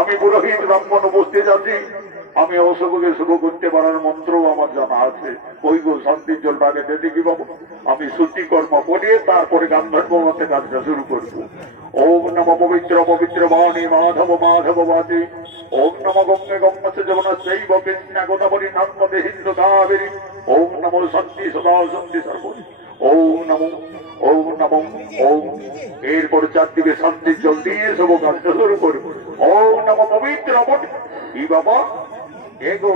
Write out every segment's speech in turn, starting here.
আমি পুরোহিত ব্রাহ্মণ উপস্থিত আছি। আমি অশুভকে শুভ করতে পারার মন্ত্র আমার জানা আছে। ওই গো শান্তির জলটা আগে দেখি বাবু, আমি সূচি কর্ম করিয়ে তারপরে গান্ধর্ব মতে কাজটা শুরু করবো। ওম নম পবিত্র পবিত্র বাণী মাধব মাধব বাচি। ওম নম গঙ্গে গঙ্গা যমুনা চৈব কৃষ্ণা গোদাবরী নর্মদে সিন্ধু কাবেরী। ওম নমো শান্তি সদা শান্তি সর্ব। ওম নমো ওম নমো ওম। এরপর চারদিকে শান্তির জল দিয়ে শুভ কাজটা শুরু করবো। ওম নম পবিত্র ই বাবা এগো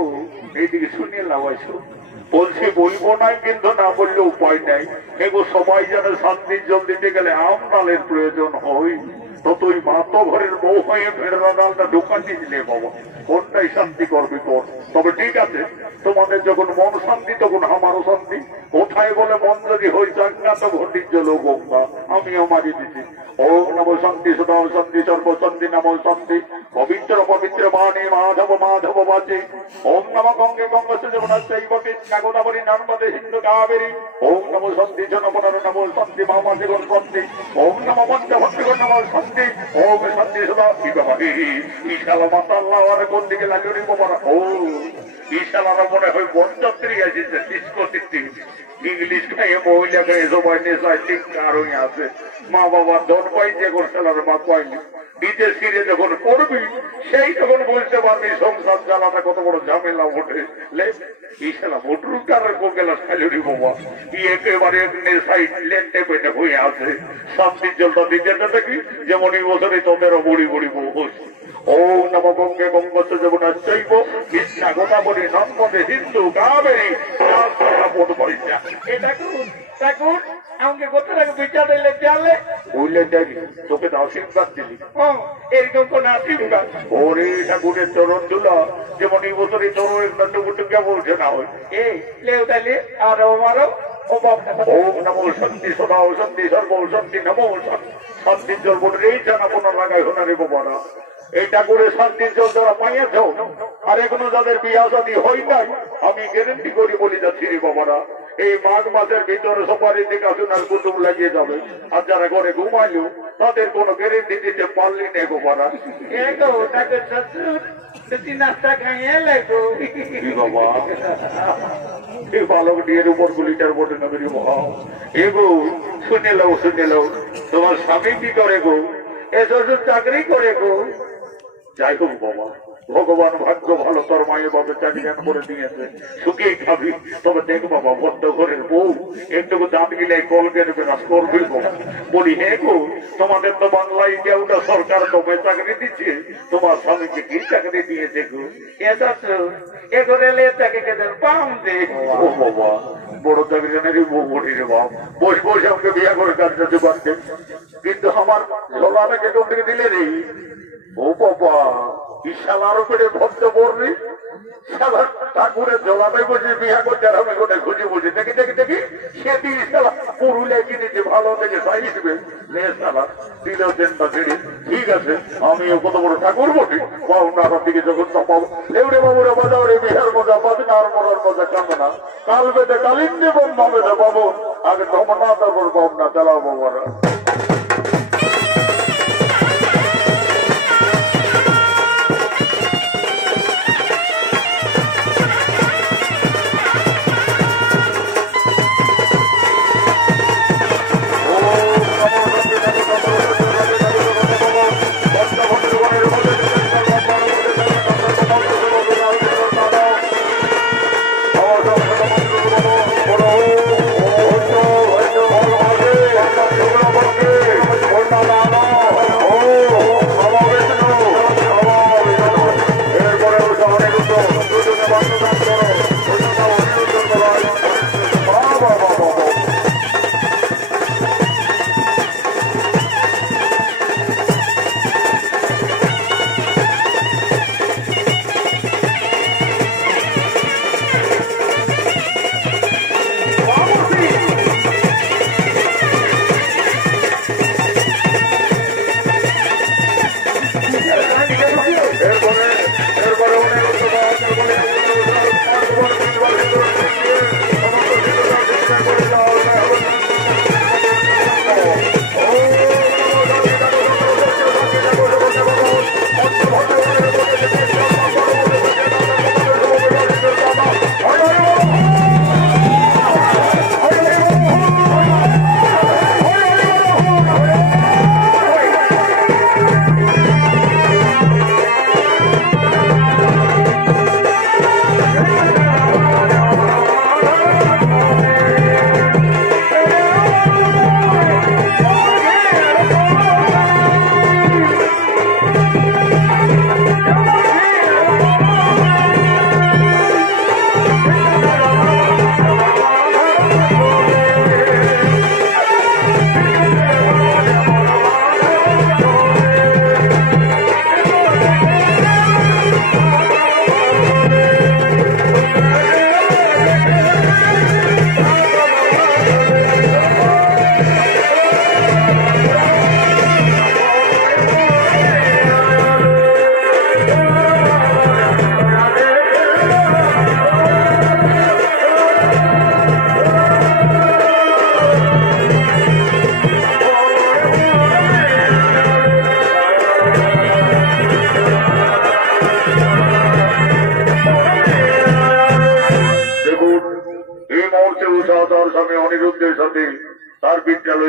এইদিকে শুনিয়ে লাগাইছো বলছি বলবো নাই, কিন্তু না বললে উপায় নাই। এগো সবাই যেন শান্তির জল দিতে গেলে আম ডালের প্রয়োজন হয়, তো তুই মাতো ঘরের বউ হয়ে ফেরা ডালটা দোকান দিলে বাবা কোনটাই শান্তি করবি কর। তবে ঠিক আছে, তোমাদের যখন মন শান্তি তখন আমারও শান্তি। কোথায় বলে মন যদি হয়ে যাক না তো ঘটির জল গঙ্গা আমিও মারি দিচ্ছি। ওম নমো শান্তি সদা শান্তি সর্ব শান্তি নমো শান্তি পবিত্র পবিত্র বাণী মাধব মাধব বাচে। ওম নম গঙ্গে গঙ্গা যমুনা চৈব কৃষ্ণা গোদাবরী নর্মদে সিন্ধু কাবেরী। ওম নমো শান্তি জনপনার নমো শান্তি মামা জীবন শান্তি। ওম নম পঞ্চভদ্র নমো শান্তি। ওম শান্তি সদা ঈশালা মাতাল্লাহ আর কোন দিকে লাগিয়ে বাবা। ও ঈশালারা মনে হয় বনযাত্রী আছে, ইংলিশ খাইয়ে মহিলা খাইয়ে সবাই নেশায় চিৎকার হয়ে আছে। মা বাবার ধন পাইছে গোসালার মা পাইনি। নিজে সিরে যখন করবি সেই তখন বলতে পারবি সংসার জ্বালাটা কত বড় ঝামেলা ওঠে। ঈশালা ভোটরুটার কোকেলা খাইলি বাবা কি একেবারে নেশাই লেন্টে পেটে হয়ে আছে। শান্তির জলটা দিতে দেখি যেমন এই বছরে তোদেরও বুড়ি বুড়ি বউ। ওম নম গঙ্গে গঙ্গা যমুনা চৈব কৃষ্ণা গোদাবরী নর্মদে সিন্ধু কাবেরী। আমাকে কোথায় বিচার দিলে জানলে বুঝলে যাবি তোকে তো আশীর্বাদ দিলি। এরকম কোন আশীর্বাদ ওরে ঠাকুরের চরণ দুলা যেমন এই বছরই তোর টুকুটুকা বলছে না হয় এই লেউ তাইলে আর আমারও। ওম নমো শান্তি সদা শান্তি সর্ব শান্তি নমো শান্তির জল বলে এই জানাপনা লাগাই হোনারে বাবারা। এই ঠাকুরের শান্তির জল যারা পাইয়াছ আর এখনো যাদের বিয়া শাদী হয় নাই আমি গ্যারেন্টি করি বলি যাচ্ছি রে বাবারা, এই মাঘ মাসের ভিতরে সবারই দেখাশোনার কুটুম লাগিয়ে যাবে। আর যারা ঘরে ঘুমাইলো তাদের কোনো গ্যারেন্টি দিতে পারলি না বাবারা। বালক ডিয়ের উপর গুলিটার বটে নগরী এগো শুনে লো তোমার স্বামী কি করে গো? এসব চাকরি করে গো। যাই হোক বাবা, ভগবান ভাগ্য ভালো তোর মায়ের বাবা চাকরি করে দিয়েছে, সুখেই খাবি। তবে দেখ বাবা বদ্ধ ঘরের বউ একটু দাঁত গিলে কলকের বিনাশ করবি। বলি হে গো তোমাদের তো বাংলায় কেউটা সরকার তোকে চাকরি দিচ্ছে, তোমার স্বামীকে কি চাকরি দিয়েছে গো? বড় চাকরি বউ বলি রে বাপ, বস বসে আমাকে বিয়ে করে কাজটা পারছে, কিন্তু আমার লোলাটাকে কোন থেকে দিলে রে? ও বাবা ঈশালার উপরে ভক্ত পড়বি ঠাকুরের জলাটাই বসে বিয়া করতে আর আমি গোটা খুঁজে বুঝি দেখি সেদিন শালা পুরুলিয়া কিনেছে ভালো থেকে চাইবে দিলেও চেনটা ছেড়ে। ঠিক আছে আমিও কত বড় ঠাকুর বসি বাবুনার দিকে যখন পাবো লেউরে বাবুরা বাজাও রে বিহার মজা পাবে না আর মরার মজা কাঁদে না। কাল বেদে কালিন্দে বম্বা বেদে পাবো আগে তোমার না তারপর পাব না চালাও বাবারা।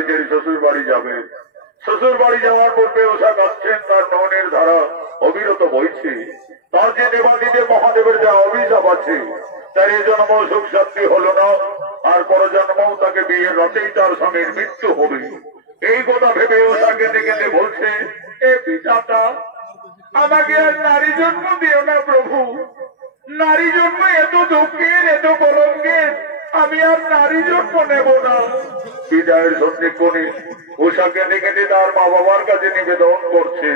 ছেড়ে শ্বশুর বাড়ি যাবে। শ্বশুর বাড়ি যাওয়ার পূর্বে ওষা কাঁদছেন, তার নয়নের ধারা অবিরত বইছে। তার যে দেবাদিদেব মহাদেবের যা অভিশাপ আছে, তার এ জন্ম সুখ শান্তি হলো না, আর পরজন্মও তাকে বিয়ের রাতেই তার স্বামীর মৃত্যু হবে। এই কথা ভেবে ওষা কেঁদে কেঁদে বলছে, এ পিতাটা, আমাকে আর নারী জন্ম দিও না প্রভু। নারী জন্ম এত দুঃখের, এত কলঙ্কের, আমি আর নারী জন্ম নেব না। বিদায়ের সন্ধিক্ষণে উষা কেঁদে কেঁদে তার মা বাবার কাছে নিবেদন করছে,